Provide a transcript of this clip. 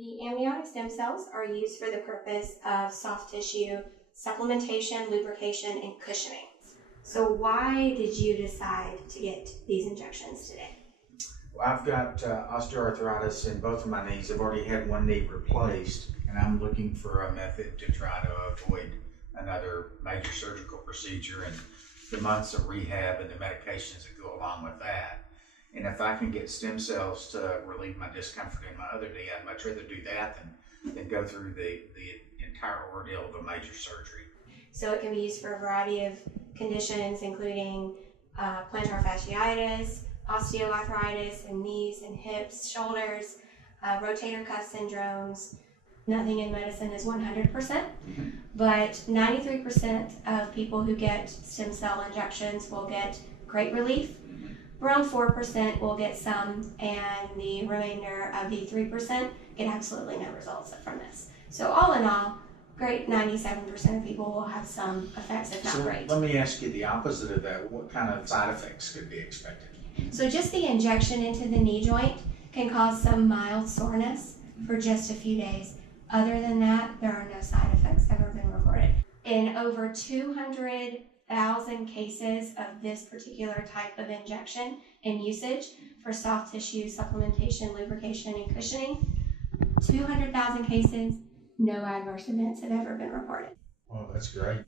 The amniotic stem cells are used for the purpose of soft tissue supplementation, lubrication, and cushioning. So why did you decide to get these injections today? Well, I've got osteoarthritis in both of my knees. I've already had one knee replaced, and I'm looking for a method to try to avoid another major surgical procedure and the months of rehab and the medications that go along with that. And if I can get stem cells to relieve my discomfort in my other knee, I'd much rather do that than go through the entire ordeal of a major surgery. So it can be used for a variety of conditions, including plantar fasciitis, osteoarthritis in knees and hips, shoulders, rotator cuff syndromes. Nothing in medicine is 100%, but 93% of people who get stem cell injections will get great relief. Around 4% will get some, and the remainder of the 3% get absolutely no results from this. So all in all, great 97% of people will have some effects, if not great. Let me ask you the opposite of that. What kind of side effects could be expected? So just the injection into the knee joint can cause some mild soreness for just a few days. Other than that, there are no side effects ever been reported. In over 200,000 cases of this particular type of injection and usage for soft tissue supplementation, lubrication, and cushioning, 200,000 cases, no adverse events have ever been reported. Well, that's great.